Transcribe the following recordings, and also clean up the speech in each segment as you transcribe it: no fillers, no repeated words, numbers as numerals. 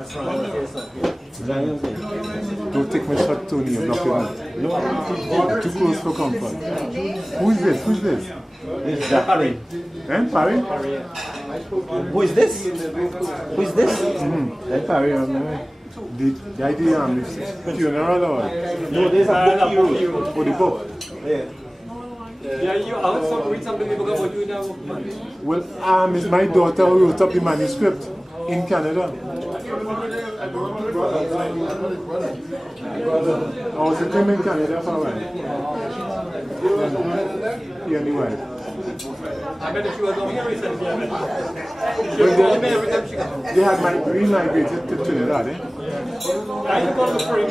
Don't take my shot, Tony, you're blocking me. No, too close for comfort. Who is this? This is Parry. Parry? Who is this? Parry, the idea is funeral or? No, there's a book here. Oh, the book? Yeah, you also read something about what you know. Well, it's my daughter who wrote up the manuscript in Canada. I was in Canada for a while. Yeah, anyway. I bet if she was over here recently, They had re-migrated to Trinidad, eh? I got the free.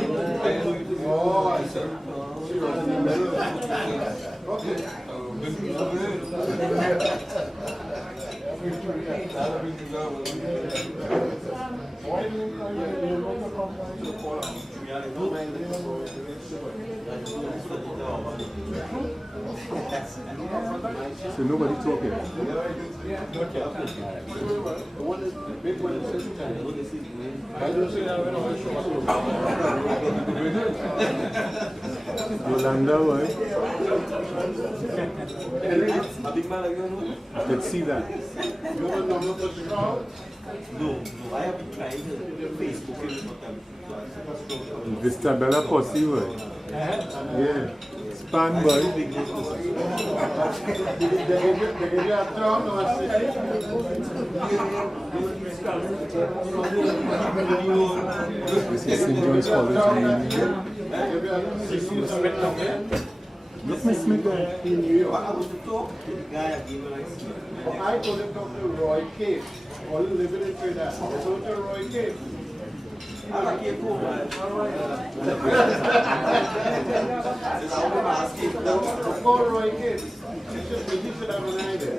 So nobody talking. Yolanda, right? I could see that. No, I have been trying to Facebook. Vistabella Posse, right? Yeah. Span boy. This is St.John's College. Look, Miss Smith. I was to talk to the guy again when I see him. I told him to talk to Roy Cave. All living in Trinidad. I told to Roy Cave. I came home. Before Roy Cave. It's just busy should have an idea.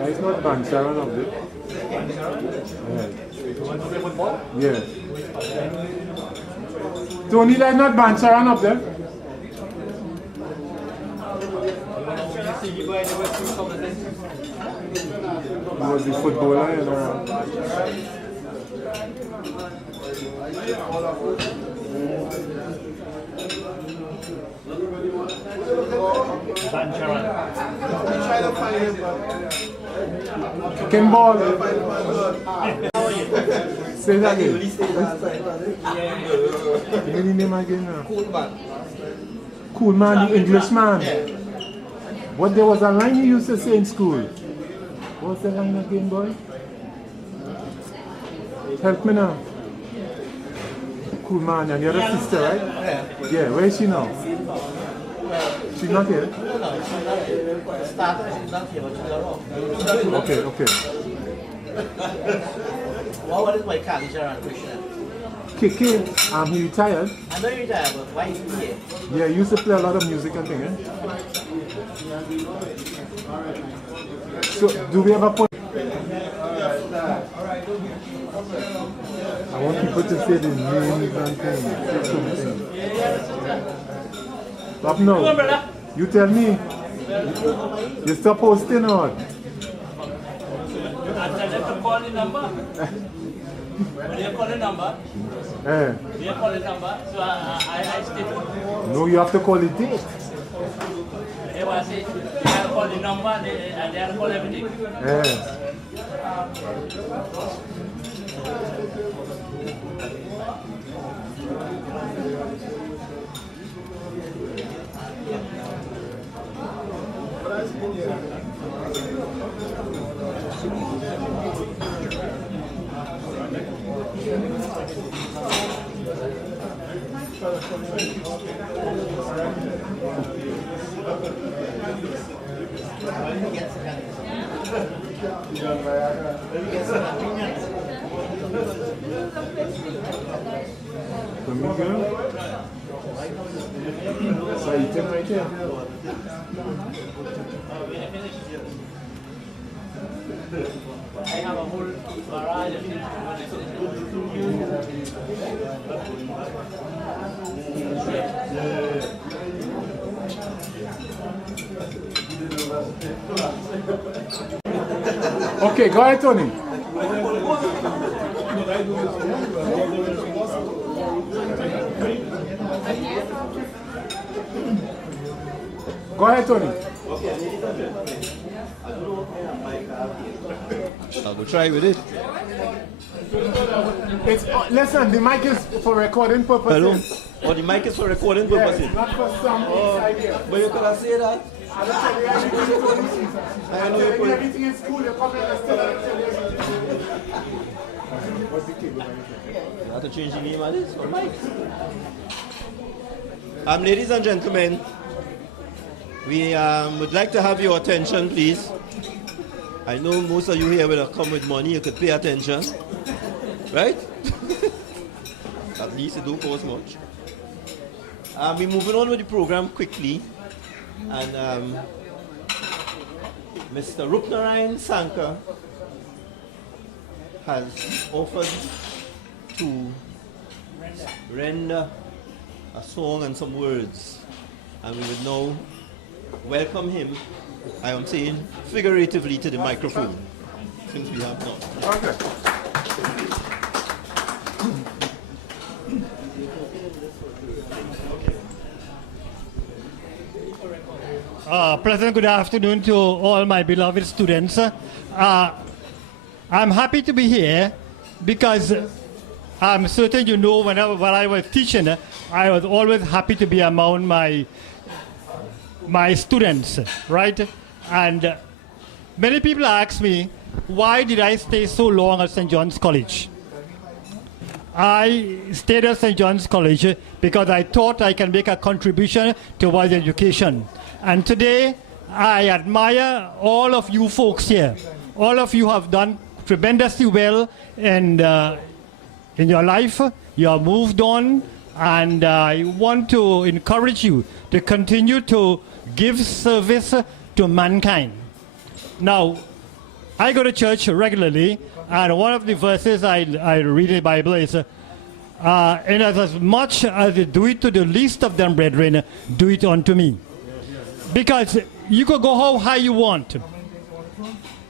It's not Bancharan of it. Yeah. Tony, that's not Bancharan up there. He was the footballer, you know. Kimball. Say that again. Give me the name again now. Cool man, the English man. What there was a line you used to say in school. What's the line again, boy? Help me now. Cool man, and you're a sister, right? Yeah, where is she now? She's not here? Okay. What is my car? Question. KK, he retired. I know you're retired, but why is he here? Yeah, he used to play a lot of music and things, eh? So, do we have a point? I want people to say the names and things. Stop now. You tell me. You stop posting or what? I tell them to call the number. When you call the number, you call the number, so I stay. No, you have to call the date. They will say, they have call the number and they have call everything. I have a whole barrage of Okay, go ahead, Tony. Go ahead, Tony. Okay, ladies and gentlemen, I don't know what kind of mic I have here. I'll go try with it. It's, listen, the mic is for recording purposes. Hello? Oh, the mic is for recording purposes? Yes, not for some inside here. But you could have said that. I don't tell you everything. I know you put Everything is cool. You come here and still tell you everything. What's the cable? You have to change the name of this for mic. Ladies and gentlemen, we would like to have your attention, please. I know most of you here will come with money. You could pay attention, right? At least it don't cost much. We're moving on with the program quickly, and Mr. Rupnarayan Sankar has offered to render a song and some words, and we would now welcome him, I am saying figuratively, to the microphone, since we have none. Okay. Pleasant good afternoon to all my beloved students. I'm happy to be here because I'm certain you know while I was teaching, I was always happy to be among my students, right? And many people ask me, why did I stay so long at St. John's College? I stayed at St. John's College because I thought I can make a contribution towards education. And today, I admire all of you folks here. All of you have done tremendously well in your life. You have moved on, and I want to encourage you to continue to give service to mankind. Now, I go to church regularly, and one of the verses I read in the Bible is, and as much as you do it to the least of them, brethren, do it unto me. Because you could go how high you want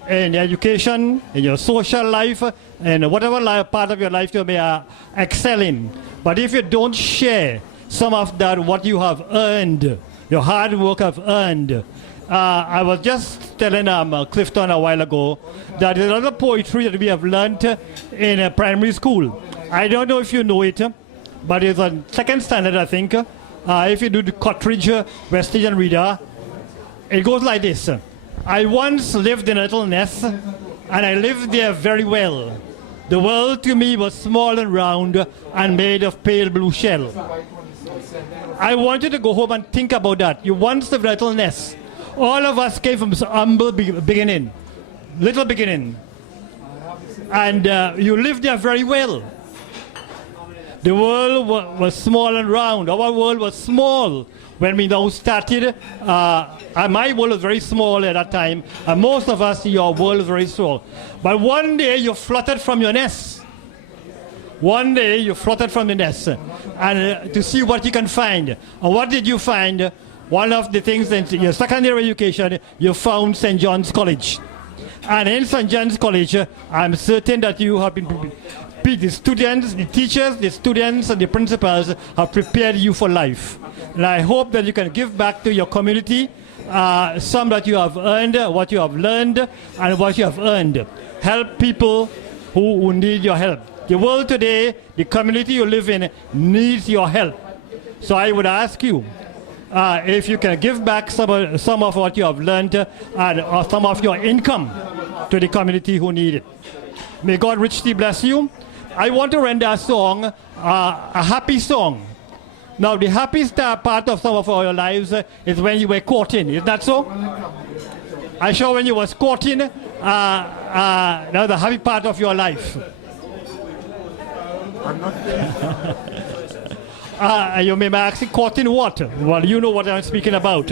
in education, in your social life, and whatever part of your life you may excel in. But if you don't share some of that, what you have earned, your hard work have earned. I was just telling Clifton a while ago that there's another poetry that we have learned in primary school. I don't know if you know it, but it's on second standard, I think. If you do the Cottridge, West Indian Reader, it goes like this. I once lived in a little nest, and I lived there very well. The world to me was small and round and made of pale blue shell. I wanted to go home and think about that. You once lived in a little nest. All of us came from humble beginning, little beginning. And you lived there very well. The world was small and round. Our world was small when we now started. My world was very small at that time, and most of us, your world was very small. But one day you fluttered from your nest. One day you fluttered from the nest, and to see what you can find. And what did you find? One of the things in your secondary education, you found St. John's College. And in St. John's College, I'm certain that you have been the students, the teachers, the students, and the principals have prepared you for life. And I hope that you can give back to your community some that you have earned, what you have learned, and what you have earned. Help people who need your help. The world today, the community you live in, needs your help. So I would ask you, if you can give back some of what you have learned and some of your income to the community who need it. May God richly bless you. I want to render a song, a happy song. Now, the happiest part of some of our lives is when you were courting. Is that so? I saw when you was courting, that was the happy part of your life. I'm not you may be asking, courting what? Well, you know what I'm speaking about.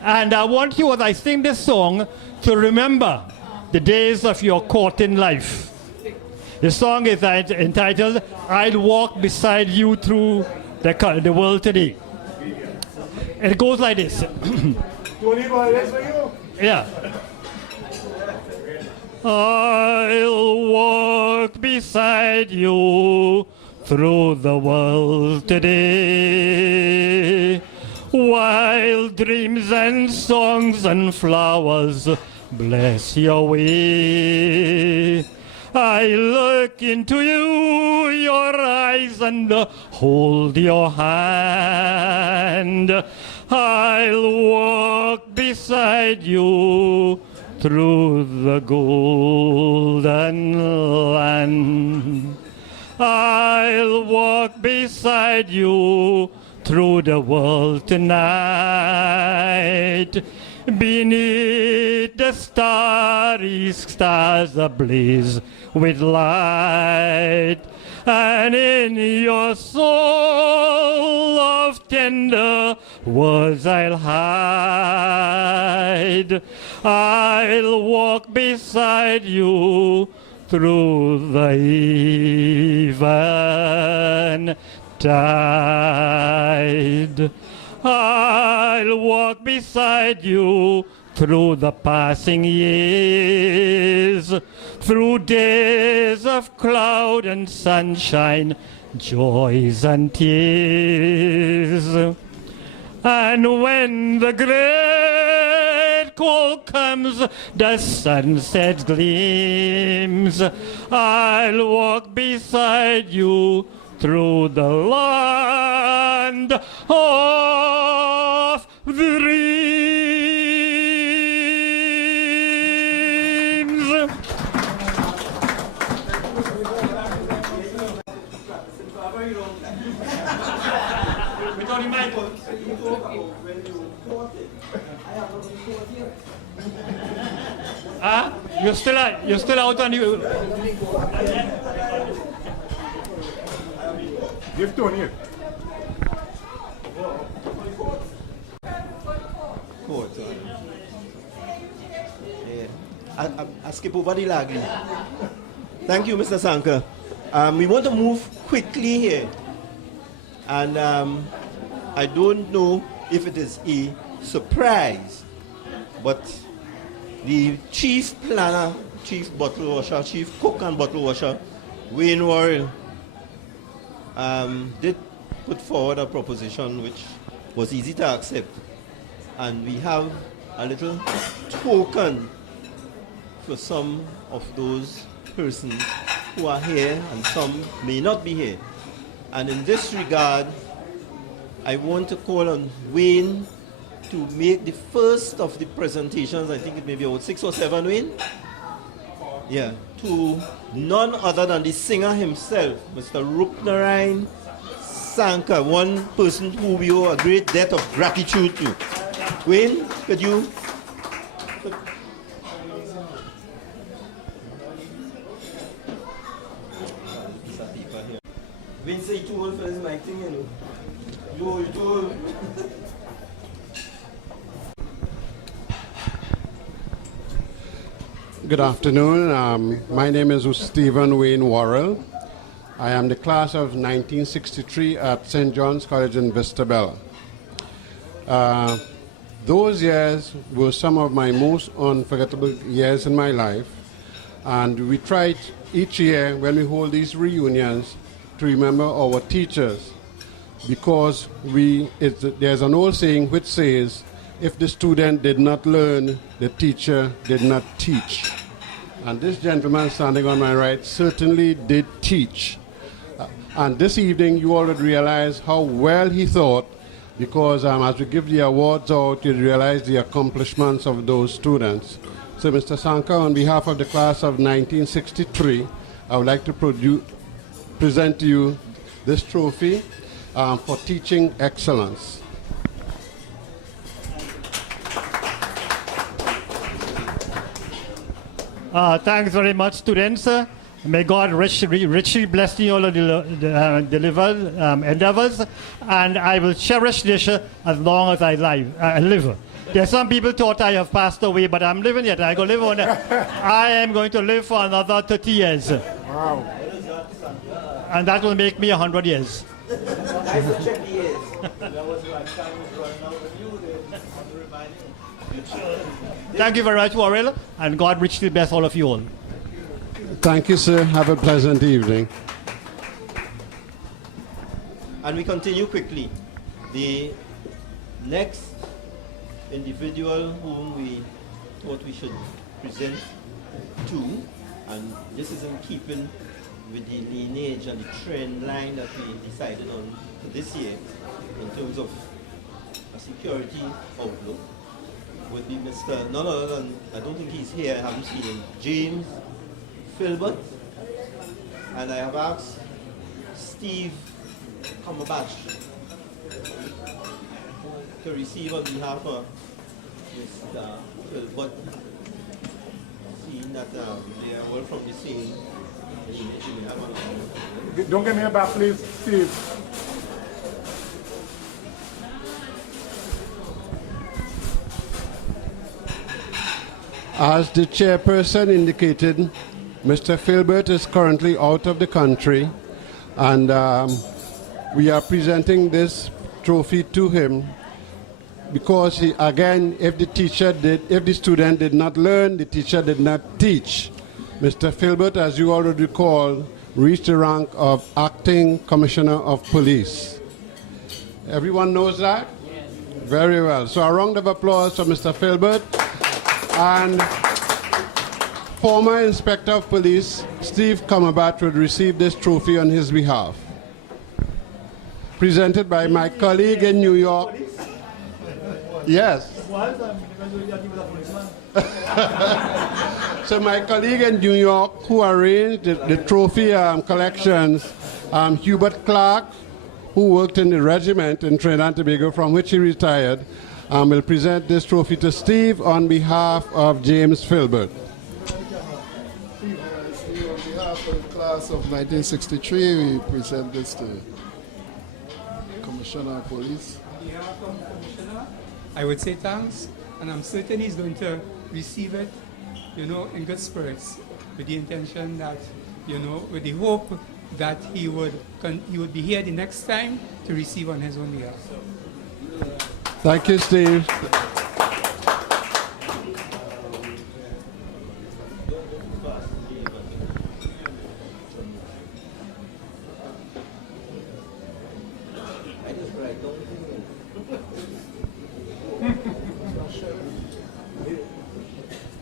And I want you, as I sing this song, to remember the days of your courting life. The song is entitled, I'll Walk Beside You Through the World Today. It goes like this. Yeah. I'll walk beside you through the world today, while dreams and songs and flowers bless your way. I look into your eyes and hold your hand. I'll walk beside you through the golden land. I'll walk beside you through the world tonight, beneath the starry stars ablaze with light. And in your soul of tender words I'll hide. I'll walk beside you through the eventide. I'll walk beside you through the passing years, through days of cloud and sunshine, joys and tears. And when the great cold comes, the sunset gleams, I'll walk beside you through the land of dreams. You're still out on you. Give Tony it. I skip over the laggy. Thank you, Mr. Sanka. We want to move quickly here. And I don't know if it is a surprise, but the chief planner, chief bottle washer, chief cook and bottle washer, Wayne Worrell, did put forward a proposition which was easy to accept. And we have a little token for some of those persons who are here and some may not be here. And in this regard, I want to call on Wayne to make the first of the presentations. I think it may be about 6 or 7, Wayne? Yeah, to none other than the singer himself, Mr. Rupnarayan Sanka, one person who we owe a great debt of gratitude to. Wayne, could you? Wayne say too old for this mic thing, you know. You too old. Good afternoon. My name is Stephen Wayne Worrell. I am the class of 1963 at St. John's College in Vistabella. Those years were some of my most unforgettable years in my life, and we try each year when we hold these reunions to remember our teachers, because there's an old saying which says, if the student did not learn, the teacher did not teach. And this gentleman standing on my right certainly did teach. And this evening you all would realize how well he thought, because as we give the awards out, you realize the accomplishments of those students. So Mr. Sanka, on behalf of the class of 1963, I would like to present to you this trophy for teaching excellence. Thanks very much, students. May God richly bless you all of the endeavors, and I will cherish this as long as I live. There's some people thought I have passed away, but I'm living yet. I go live on. I am going to live for another 30 years. Wow. And that will make me 100 years. Thank you very much, Warrell, and God richly bless all of you all. Thank you, sir. Have a pleasant evening. And we continue quickly. The next individual whom we thought we should present to, and this is in keeping with the lineage and the trend line that we decided on for this year in terms of a security outlook, would be Mr. none other than, I don't think he's here, I haven't seen him, James Filbert. And I have asked Steve Cumberbatch to receive on behalf of Mr. Filbert, seeing that they are all from the same. Don't give me a back, please, Steve. As the chairperson indicated, Mr. Filbert is currently out of the country, and we are presenting this trophy to him because he, again, if the student did not learn, the teacher did not teach. Mr. Filbert, as you already recall, reached the rank of acting commissioner of police. Everyone knows that? Yes. Very well. So a round of applause for Mr. Filbert. And former Inspector of Police Steve Cumberbatch would receive this trophy on his behalf. Presented by my colleague in New York. Yes. So my colleague in New York who arranged the trophy collections, Hubert Clark, who worked in the regiment in Trinidad and Tobago, from which he retired, will present this trophy to Steve on behalf of James Filbert. On behalf of the class of 1963, we present this to Commissioner of Police. On behalf of the Commissioner, I would say thanks, and I'm certain he's going to receive it, in good spirits, with the intention that, with the hope that he would be here the next time to receive on his own behalf. Thank you, Steve.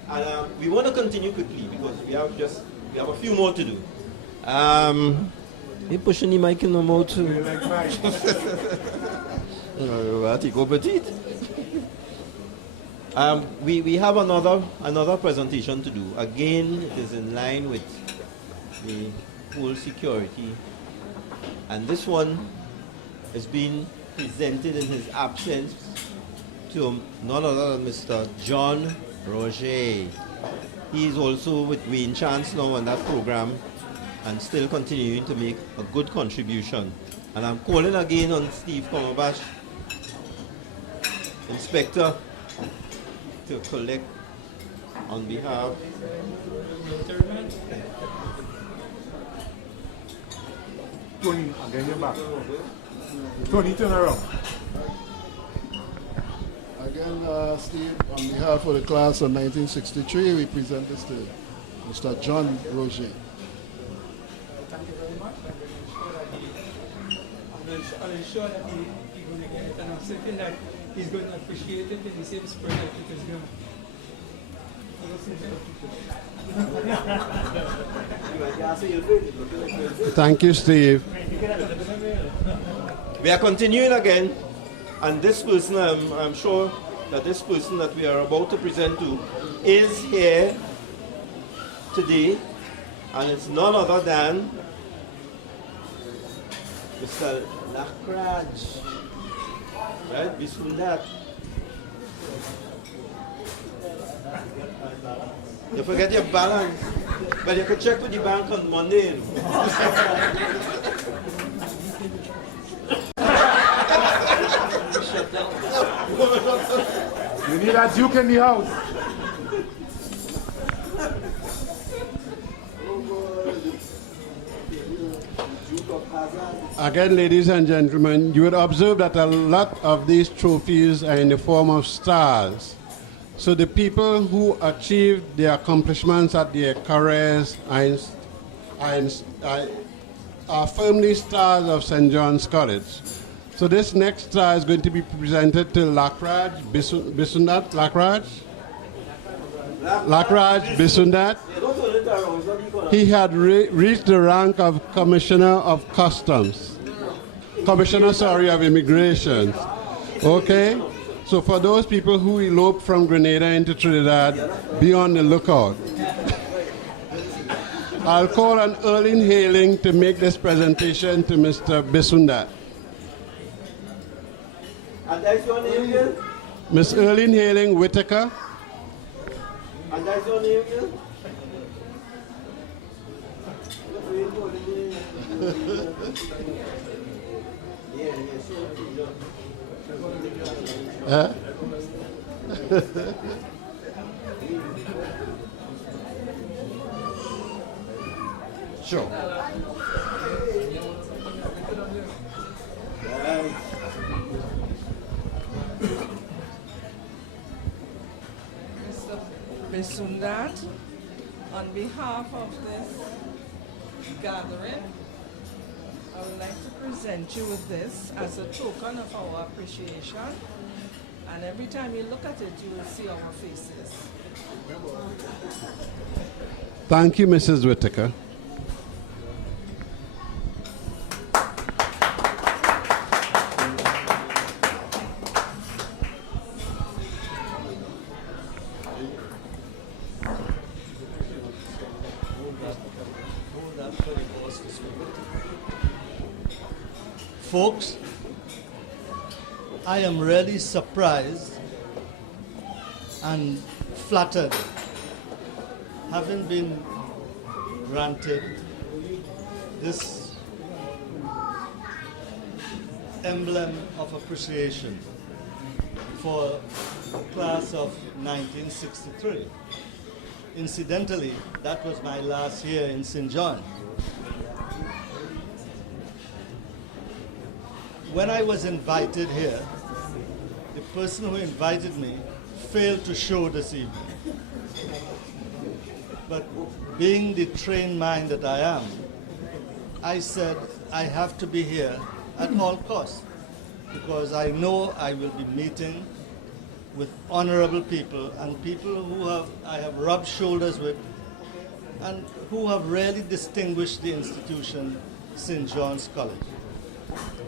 And we want to continue quickly because we have a few more to do. You're pushing the mic in the mouth too. We have another presentation to do. Again, it is in line with the whole security, and this one is being presented in his absence to none other than Mr. John Roger. He is also with Wayne Chance now on that program and still continuing to make a good contribution. And I'm calling again on Steve Cumberbatch, Inspector, to collect on behalf. Tony, again, you're back. Tony, turn around. Again, Steve, on behalf of the class of 1963, we present this to Mr. John Roger. Thank you very much. I'm sure that he's going to get it, and I'm certain that he's going to appreciate it in the same spirit that it is going. Thank you, Steve. We are continuing again, and this person, I'm sure that this person that we are about to present to is here today, and it's none other than Mr. Lakraj. Right, Bismillah. You forget your balance, but you could check with the bank on Monday. We need a Duke in the house. Again, ladies and gentlemen, you would observe that a lot of these trophies are in the form of stars. So the people who achieved their accomplishments at their careers are firmly stars of St. John's College. So this next star is going to be presented to Lakraj Bisundat. Lakraj Bisundat. He had reached the rank of Commissioner of Customs. Commissioner, of Immigration. Okay? So for those people who eloped from Grenada into Trinidad, be on the lookout. I'll call on Erlene Hailing to make this presentation to Mr. Bisundat. And that's your name again? Miss Erlene Hailing Whitaker. And that's your name again? Sure. Mr. Bisundat, on behalf of this gathering, I would like to present you with this as a token of our appreciation. And every time you look at it, you will see our faces. Thank you, Mrs. Whitaker. Folks, I am really surprised and flattered having been granted this emblem of appreciation for the class of 1963. Incidentally, that was my last year in St. John. When I was invited here, the person who invited me failed to show this evening. But being the trained mind that I am, I said I have to be here at all costs because I know I will be meeting with honorable people and people who I have rubbed shoulders with and who have really distinguished the institution St. John's College.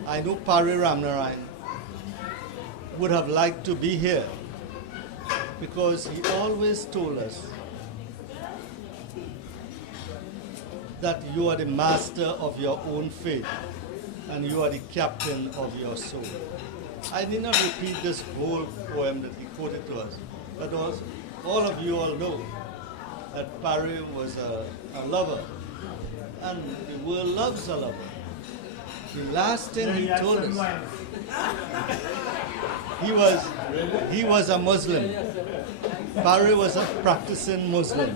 I know Pari Ramnarayan would have liked to be here because he always told us that you are the master of your own fate and you are the captain of your soul. I did not repeat this whole poem that he quoted to us, but all of you all know that Pari was a lover and the world loves a lover. The last thing he told us, he was a Muslim. Pari was a practicing Muslim.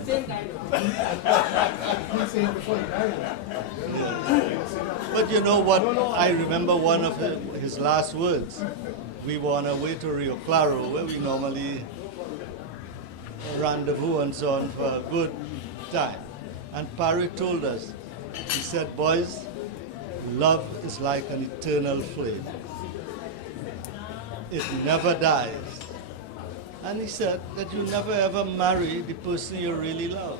But you know what? I remember one of his last words. We were on our way to Rio Claro, where we normally rendezvous and so on for a good time. And Pari told us, he said, boys, love is like an eternal flame. It never dies. And he said that you never ever marry the person you really love.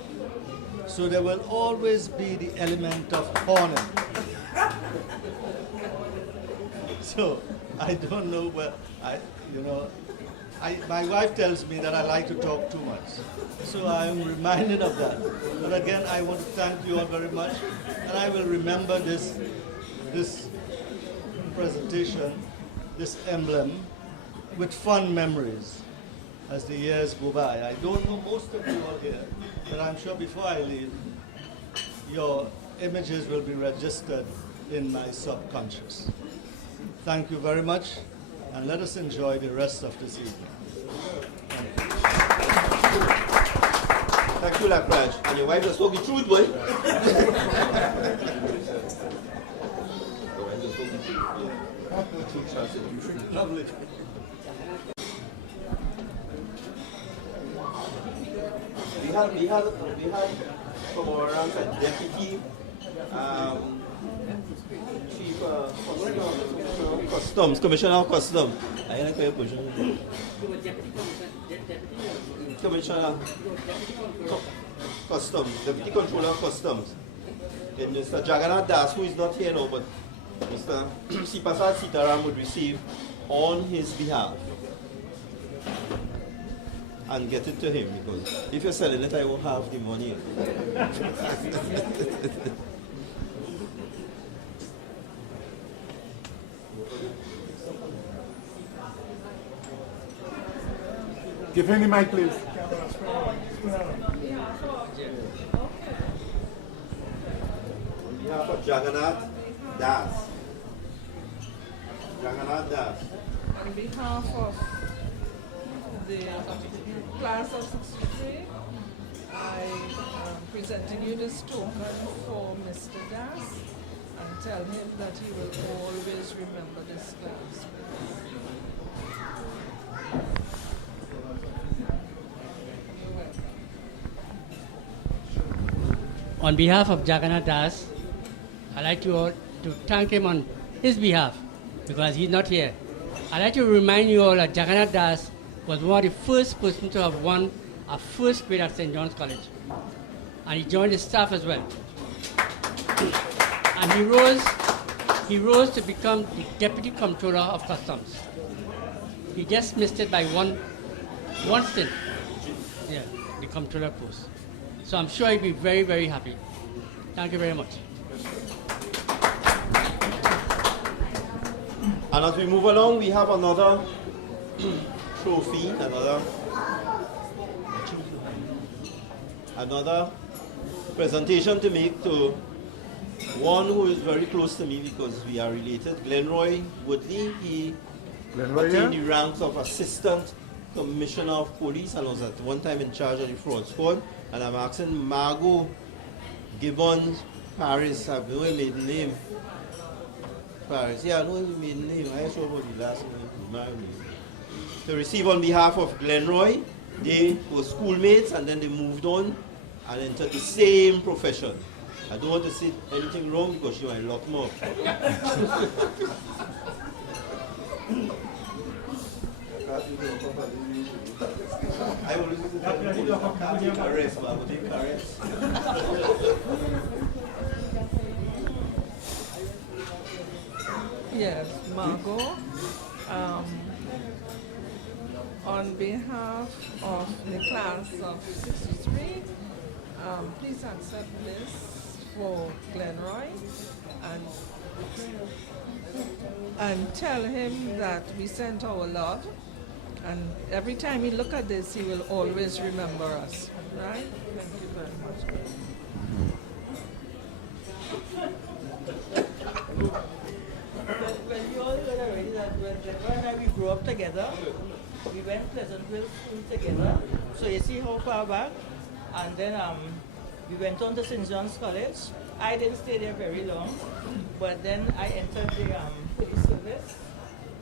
So there will always be the element of honor. So I don't know where my wife tells me that I like to talk too much. So I am reminded of that. But again, I want to thank you all very much. And I will remember this presentation, this emblem, with fond memories as the years go by. I don't know most of you all here, but I'm sure before I leave, your images will be registered in my subconscious. Thank you very much, and let us enjoy the rest of this evening. you like Raj. And your wife just spoke the truth, boy. Lovely. We had from our ranks a deputy chief customs, commissioner of customs. I like your position. Commissioner customs, deputy controller of customs. And Mr. Jagannath Das, who is not here now, but Mr. Sipasad Sitaram would receive on his behalf and get it to him, because if you're selling it, I won't have the money. Give him the mic, please. On behalf of Jagannath Das. Jagannath Das. On behalf of the class of 63, I am presenting you this token for Mr. Das and tell him that he will always remember this class. On behalf of Jagannath Das, I'd like to thank him on his behalf because he's not here. I'd like to remind you all that Jagannath Das was one of the first persons to have won a first grade at St. John's College. And he joined the staff as well. And he rose to become the Deputy Comptroller of Customs. He just missed it by one stint. Yeah, the Comptroller post. So I'm sure he'll be very, very happy. Thank you very much. And as we move along, we have another trophy, another presentation to make to one who is very close to me because we are related, Glenroy Woodley. He attained the ranks of Assistant Commissioner of Police and was at one time in charge of the fraud squad. And I'm asking Margot Gibbons Paris, I know her maiden name. Paris, yeah, I know her maiden name. I saw about the last name. To receive on behalf of Glenroy. They were schoolmates and then they moved on and entered the same profession. I don't want to say anything wrong because she might lock more. I will listen to the arrest, but I will take arrest. Yes, Margot. On behalf of the class of 63, please accept this for Glenroy and tell him that we sent our love. And every time he look at this, he will always remember us. Right? Thank you very much. Well, you all know already that when Glenroy and I, we grew up together. We went Pleasantville School together. So you see how far back. And then we went on to St. John's College. I didn't stay there very long. But then I entered the police service.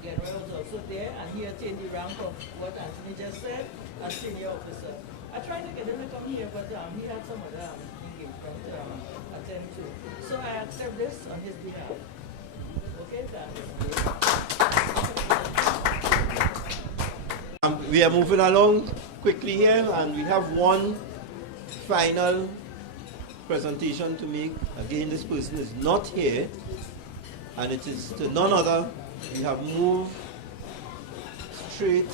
Glenroy was also there, and he attained the rank of what Anthony just said, as senior officer. I tried to get him to come here, but he had some other engagement to attend to. So I accept this on his behalf. Okay, thanks. We are moving along quickly here, and we have one final presentation to make. Again, this person is not here, and it is to none other. We have moved straight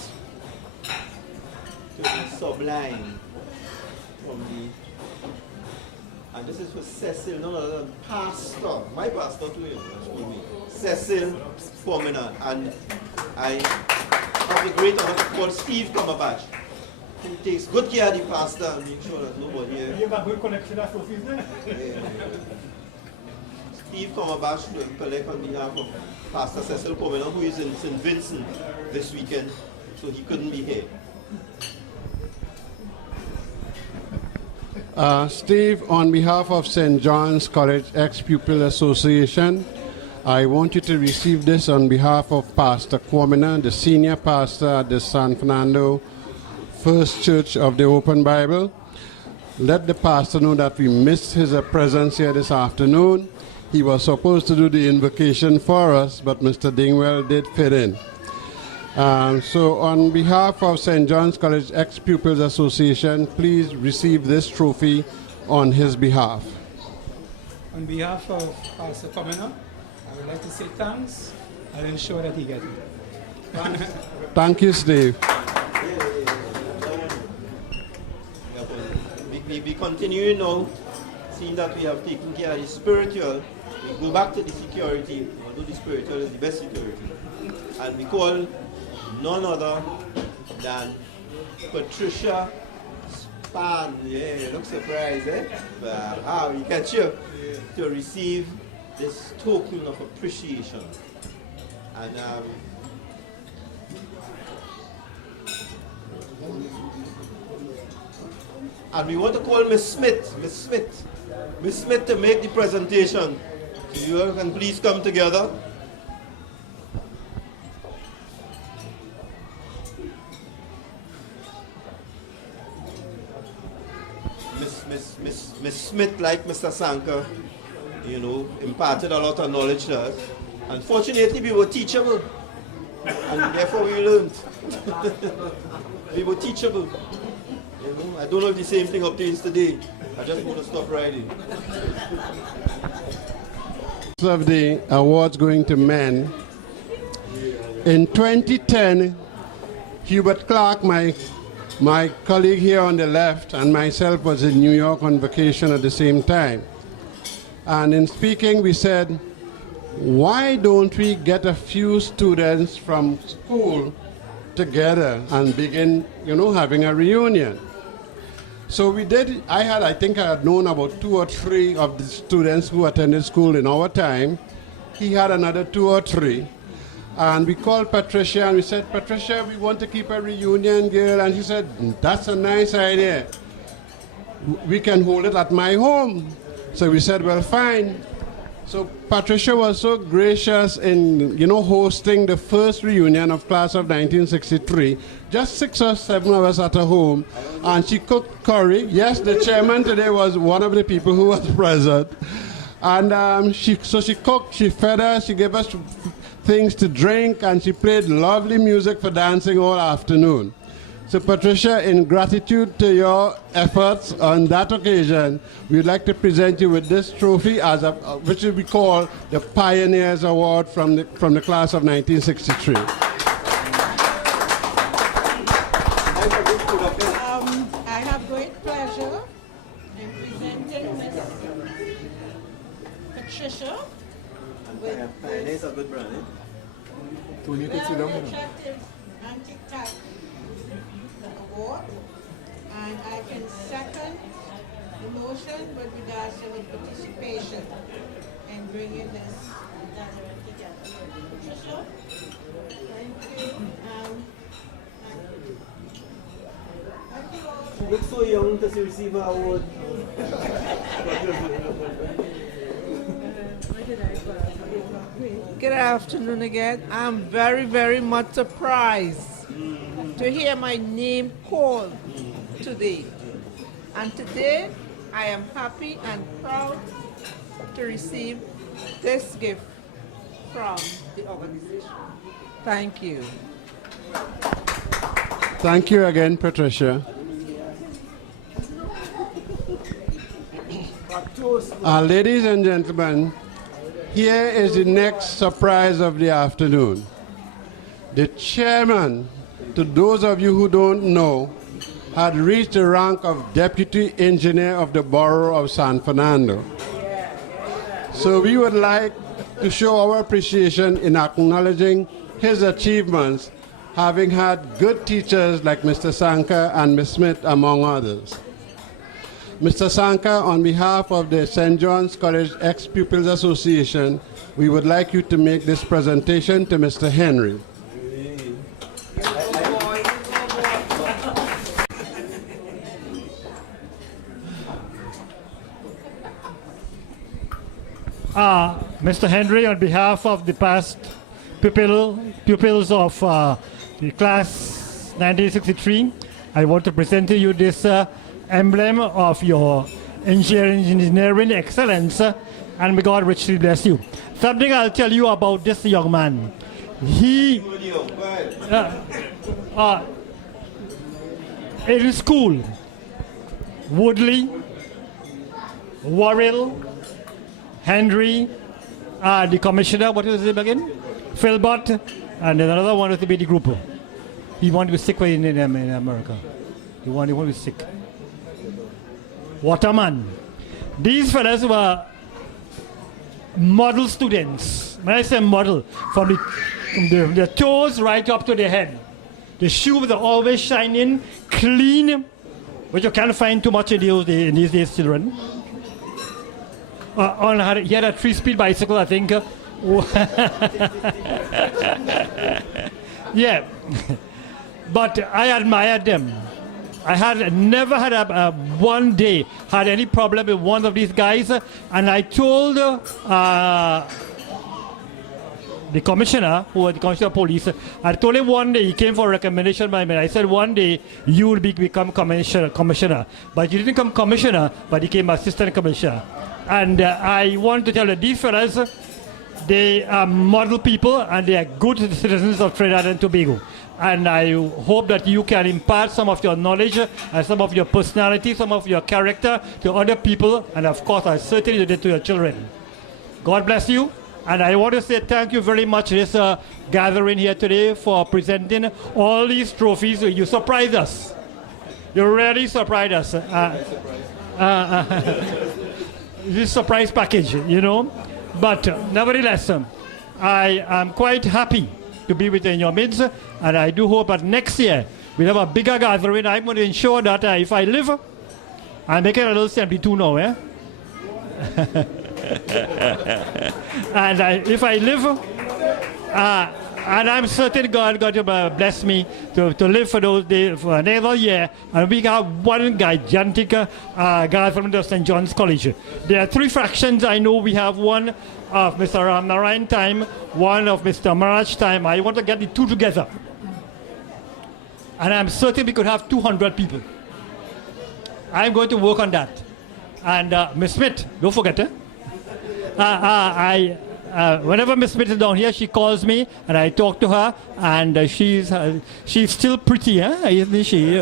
to the sublime from the, and this is for Cecil, none other than Pastor, my pastor too, Cecil Promenade, and I have the great honor to call Steve Cumberbatch, who takes good care of the pastor and make sure that nobody here. You have a good connection at office then? Steve Cumberbatch to collect on behalf of Pastor Cecil Promenade, who is in St. Vincent this weekend, so he couldn't be here. Steve, on behalf of St. John's College Ex-Pupil Association, I want you to receive this on behalf of Pastor Kwamina, the senior pastor at the San Fernando First Church of the Open Bible. Let the pastor know that we missed his presence here this afternoon. He was supposed to do the invocation for us, but Mr. Dingwell did fit in. So on behalf of St. John's College Ex-Pupils Association, please receive this trophy on his behalf. On behalf of Pastor Komena, I would like to say thanks. I'll ensure that he gets it. Thank you, Steve. We continue now, seeing that we have taken care of the spiritual. We go back to the security, although the spiritual is the best security. And we call none other than Patricia Span. Yeah, you look surprised, eh? But we catch you to receive this token of appreciation. And we want to call Miss Smith to make the presentation. So you all can please come together. Miss Smith, like Mr. Sanka, imparted a lot of knowledge to us. Unfortunately, we were teachable, and therefore we learned. We were teachable. I don't know if the same thing obtains today. I just want to stop writing. Of the awards going to men. In 2010, Hubert Clark, my colleague here on the left, and myself was in New York on vacation at the same time. And in speaking, we said, why don't we get a few students from school together and begin, having a reunion? So we did. I think I had known about 2 or 3 of the students who attended school in our time. He had another 2 or 3. And we called Patricia and we said, Patricia, we want to keep a reunion, girl. And she said, that's a nice idea. We can hold it at my home. So we said, well, fine. So Patricia was so gracious in, hosting the first reunion of class of 1963. Just 6 or 7 of us at her home. And she cooked curry. Yes, the chairman today was one of the people who was present. And she cooked, she fed us, she gave us things to drink, and she played lovely music for dancing all afternoon. So Patricia, in gratitude to your efforts on that occasion, we'd like to present you with this trophy, which we call the Pioneers Award from the class of 1963. I have great pleasure in presenting Miss Patricia with Pioneers are good brand, very attractive anti-tax award, and I can second the motion with regards to her participation in bringing this gathering together. Patricia, thank you. She looks so young to receive her award. Good afternoon again. I'm very, very much surprised to hear my name called today. And today, I am happy and proud to receive this gift from the organization. Thank you. Thank you again, Patricia. Ladies and gentlemen, here is the next surprise of the afternoon. The chairman, to those of you who don't know, had reached the rank of Deputy Engineer of the Borough of San Fernando. So we would like to show our appreciation in acknowledging his achievements, having had good teachers like Mr. Sanka and Ms. Smith, among others. Mr. Sanka, on behalf of the St. John's College Ex-Pupils Association, we would like you to make this presentation to Mr. Henry. Mr. Henry, on behalf of the past pupils of the class 1963, I want to present to you this emblem of your engineering excellence, and may God richly bless you. Something I'll tell you about this young man. He, in school, Woodley, Warrell, Henry, the commissioner, what was his name again? Philbot, and then another one was to be the group. He wanted to be sick in America. He wanted to be sick. Waterman. These fellas were model students. When I say model, from their toes right up to their head. The shoes are always shining, clean, which you can't find too much in these days, children. He had a 3-speed bicycle, I think. Yeah. But I admired them. I had never had one day had any problem with one of these guys, and I told the commissioner, who was the commissioner of police, I told him one day, he came for a recommendation by me. I said, one day you will become commissioner. But you didn't become commissioner, but he became assistant commissioner. And I want to tell you, these fellas, they are model people and they are good citizens of Trinidad and Tobago. And I hope that you can impart some of your knowledge and some of your personality, some of your character to other people. And of course, I certainly did to your children. God bless you. And I want to say thank you very much to this gathering here today for presenting all these trophies. You surprised us. You really surprised us. This surprise package, you know. But nevertheless, I am quite happy to be within your midst. And I do hope that next year we'll have a bigger gathering. I'm going to ensure that if I live, I'm making a little 72 now, eh? And if I live, and I'm certain God to bless me to live for those days, for another year, and we have one gigantic gathering of St. John's College. There are 3 fractions. I know we have one of Mr. Ramnarayan time, one of Mr. Maraj time. I want to get the 2 together. And I'm certain we could have 200 people. I'm going to work on that. And Miss Smith, don't forget, eh? Whenever Miss Smith is down here, she calls me and I talk to her, and she's still pretty, huh? Isn't she?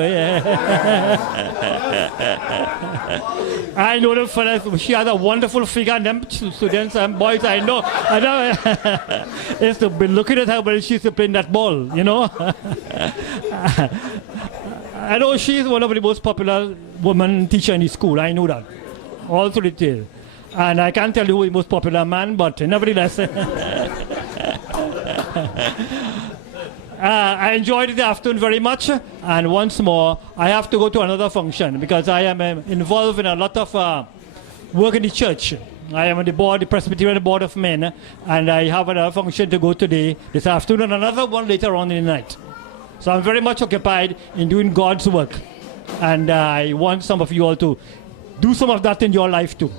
I know the fellas. She has a wonderful figure. Them students and boys, I know. It's to be looking at her when she's playing that ball, you know. I know she's one of the most popular women teacher in the school. I know that. All through the tale. And I can't tell you who is the most popular man, but nevertheless. I enjoyed the afternoon very much. And once more, I have to go to another function because I am involved in a lot of work in the church. I am on the board, the Presbyterian Board of Men, and I have another function to go today, this afternoon, and another one later on in the night. So I'm very much occupied in doing God's work. And I want some of you all to do some of that in your life too.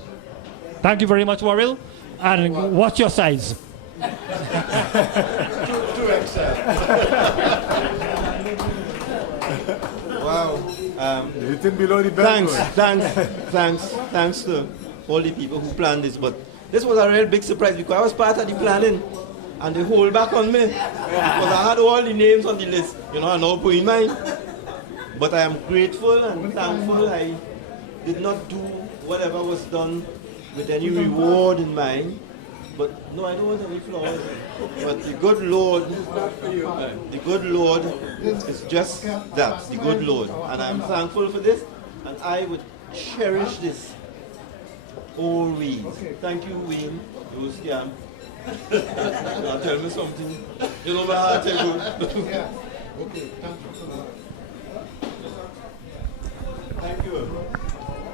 Thank you very much, Warrell, and watch your size. 2XL. Wow. Below the Thanks to all the people who planned this. But this was a real big surprise because I was part of the planning, and they hold back on me because I had all the names on the list. You know, I now put in mine. But I am grateful and thankful. I did not do whatever was done with any reward in mind. But no, I don't want any flowers. But the good Lord is just that, the good Lord. And I'm thankful for this, and I would cherish this always. Thank you, Wayne. You scam. Now tell me something. You know my heart is good. Yeah. Okay, thank you. Thank you.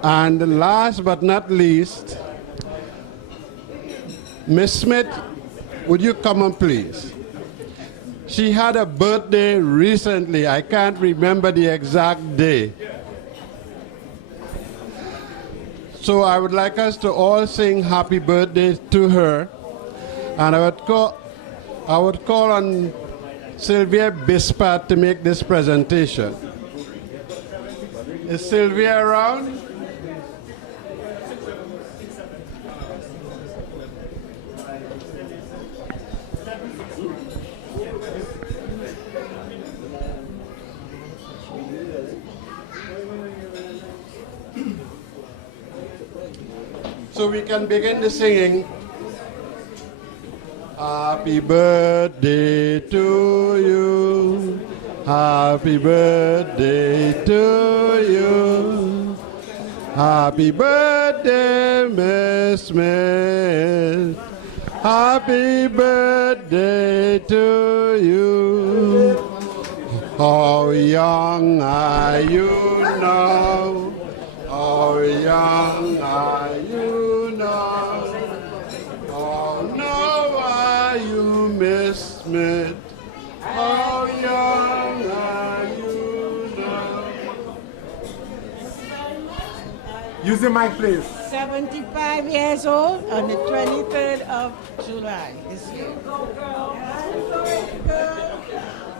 And last but not least, Miss Smith, would you come on, please? She had a birthday recently. I can't remember the exact day. So I would like us to all sing happy birthday to her. And I would call on Sylvia Bispat to make this presentation. Is Sylvia around? So we can begin the singing. Happy birthday to you. Happy birthday to you. Happy birthday, Miss Smith. Happy birthday to you. How young are you now? How young are you now? How now are you, Miss Smith? How young are you now? Use the mic, please. 75 years old on the 23rd of July this year.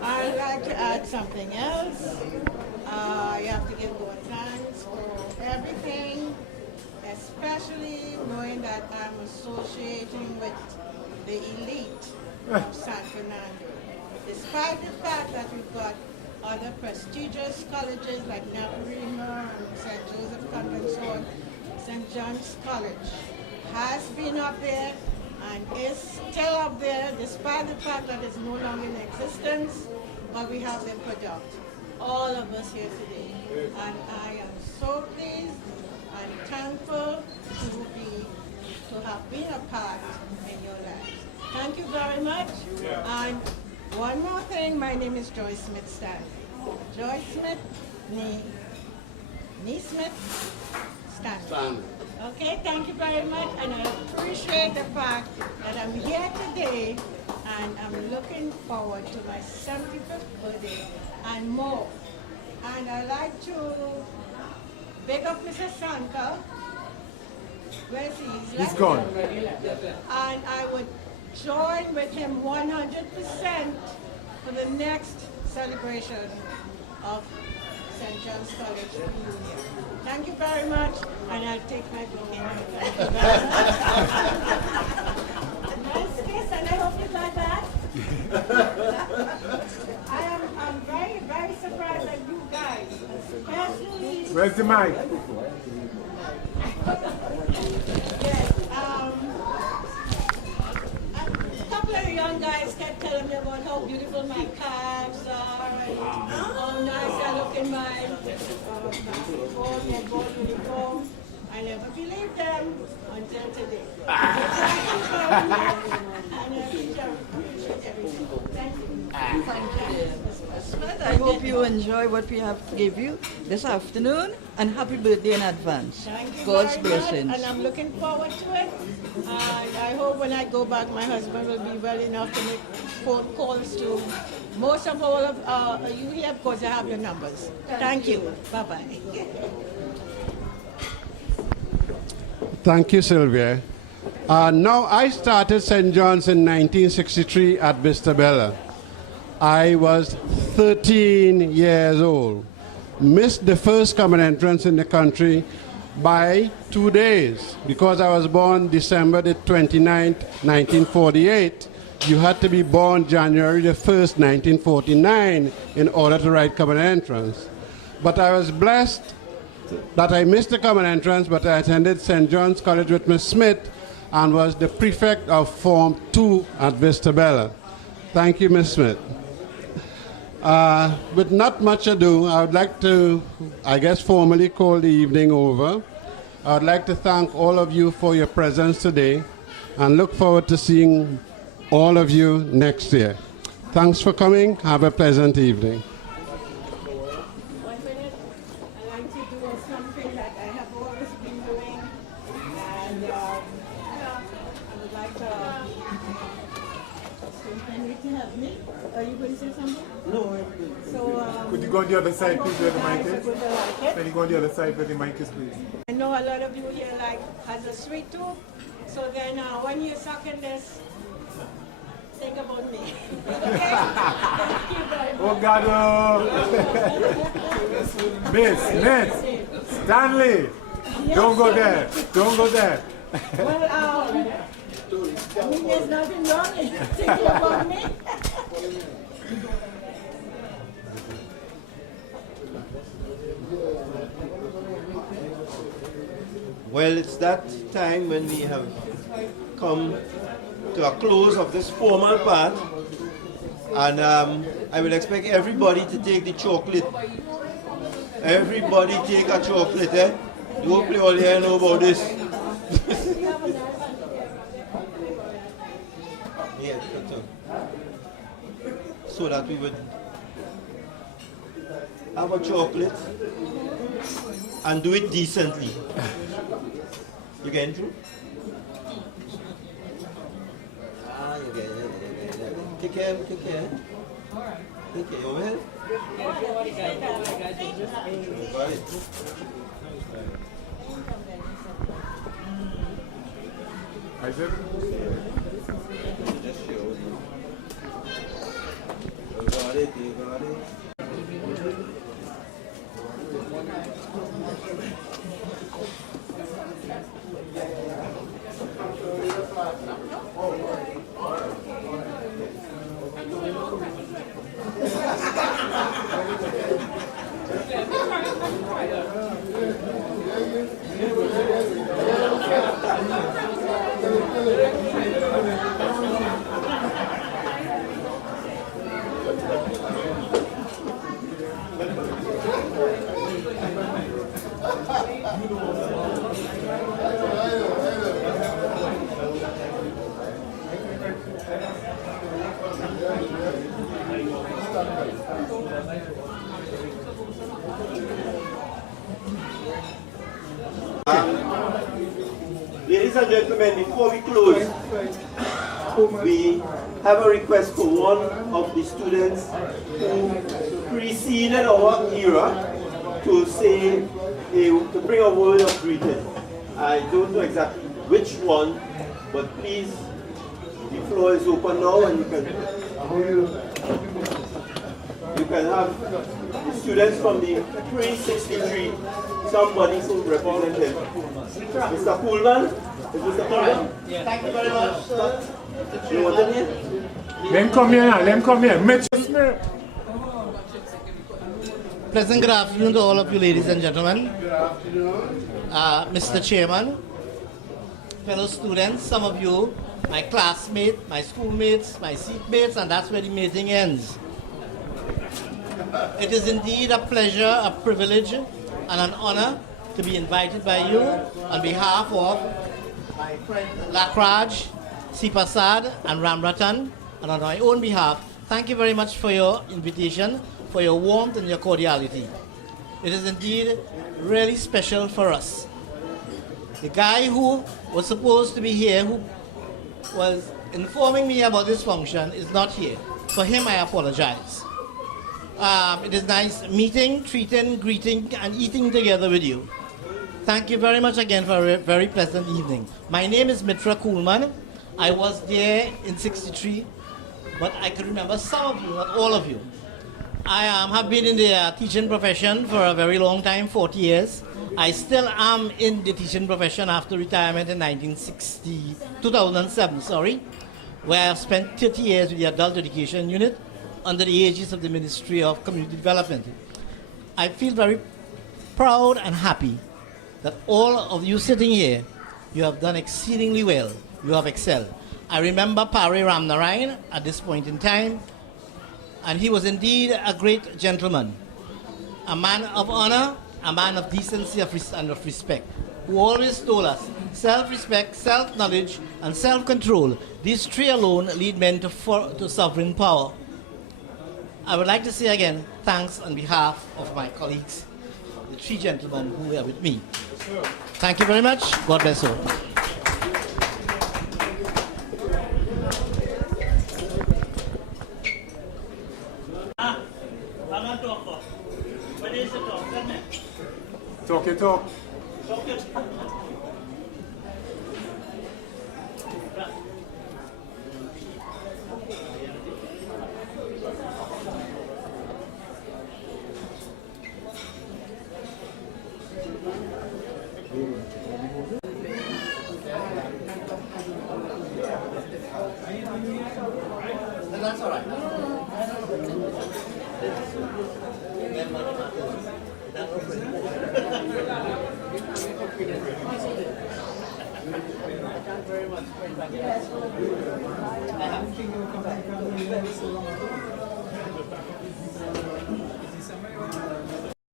I'd like to add something else. You have to give God thanks for everything, especially knowing that I'm associating with the elite of San Fernando. Despite the fact that we've got other prestigious colleges like Naparima and St. Joseph Convent, St. John's College has been up there and is still up there despite the fact that it's no longer in existence, but we have them product. All of us here today. And I am so pleased and thankful to have been a part in your lives. Thank you very much. And one more thing, my name is Joyce Smith Stanley. Joyce Smith, Nee Smith Stanley. Okay, thank you very much, and I appreciate the fact that I'm here today, and I'm looking forward to my 75th birthday and more. And I'd like to big up Mr. Sanka. Where's he? He's gone. And I would join with him 100% for the next celebration of St. John's College reunion. Thank you very much, and I'll take my booking. Thank you very much. Nice kiss, and I hope you like that. I'm very, very surprised at you guys, especially. Where's the mic? Yes, a couple of young guys kept telling me about how beautiful my calves are and how nice I look in my ball uniform. I never believed them until today. And I appreciate everything. Thank you. Thank you. I hope you enjoy what we have to give you this afternoon, and happy birthday in advance. Thank you God's very much, blessings. and I'm looking forward to it. I hope when I go back, my husband will be well enough to make phone calls to most of all of you here, because I have your numbers. Thank you. Bye-bye. Thank you, Sylvia. Now, I started St. John's in 1963 at Vista Bella. I was 13 years old. Missed the first common entrance in the country by 2 days. Because I was born December the 29th, 1948, you had to be born January the 1st, 1949 in order to write common entrance. But I was blessed that I missed the common entrance, but I attended St. John's College with Miss Smith and was the prefect of Form 2 at Vista Bella. Thank you, Miss Smith. With not much ado, I would like to, formally call the evening over. I would like to thank all of you for your presence today and look forward to seeing all of you next year. Thanks for coming. Have a pleasant evening. 1 minute. I'd like to do something that I have always been doing, and I would like to help me. Are you going to say something? No. So, could you go on the other side, please, where the mic is? Can you go on the other side where the mic is, please? know a lot of you here has a sweet tooth. So then when you're sucking this, think about me. Okay? Thank you very much. Oh, God. Miss, Stanley. Yes, don't go sir. there. Don't go there. Well, I mean, there's nothing wrong in thinking about me. Well, it's that time when we have come to a close of this formal part, and I will expect everybody to take the chocolate. Everybody take a chocolate, eh? Don't play all here know about this. Yeah, so that we would have a chocolate and do it decently. You getting through? You get it. Take care. Take care, you well? Got it. Isaac? Just show. You got it. Ladies and gentlemen, before we close, we have a request for one of the students who preceded our era to say, to bring a word of greeting. I don't know exactly which one, but please, the floor is open now and you can have the students from the pre-63, somebody to represent him. Mr. Coolman? Is Mr. Coolman? Yeah. Thank you very much, sir. You want him here? Let him come here now. Let him come here. Mitch Smith. Pleasant good afternoon to all of you, ladies and gentlemen. Mr. Chairman, fellow students, some of you, my classmates, my schoolmates, my seatmates, and that's where the meeting ends. It is indeed a pleasure, a privilege, and an honor to be invited by you on behalf of my friends Lakraj, Sipasad, and Ramratan, and on my own behalf. Thank you very much for your invitation, for your warmth and your cordiality. It is indeed really special for us. The guy who was supposed to be here, who was informing me about this function, is not here. For him, I apologize. It is nice meeting, treating, greeting, and eating together with you. Thank you very much again for a very pleasant evening. My name is Mitra Coolman. I was there in '63, but I can remember some of you, not all of you. I have been in the teaching profession for a very long time, 40 years. I still am in the teaching profession after retirement in 2007, where I've spent 30 years with the Adult Education Unit under the aegis of the Ministry of Community Development. I feel very proud and happy that all of you sitting here, you have done exceedingly well. You have excelled. I remember Pari Ramnarayan at this point in time, and he was indeed a great gentleman, a man of honor, a man of decency and of respect, who always told us self-respect, self-knowledge, and self-control. These three alone lead men to sovereign power. I would like to say again, thanks on behalf of my colleagues, the three gentlemen who are with me. Thank you very much. God bless you. Talk it up. That's all right.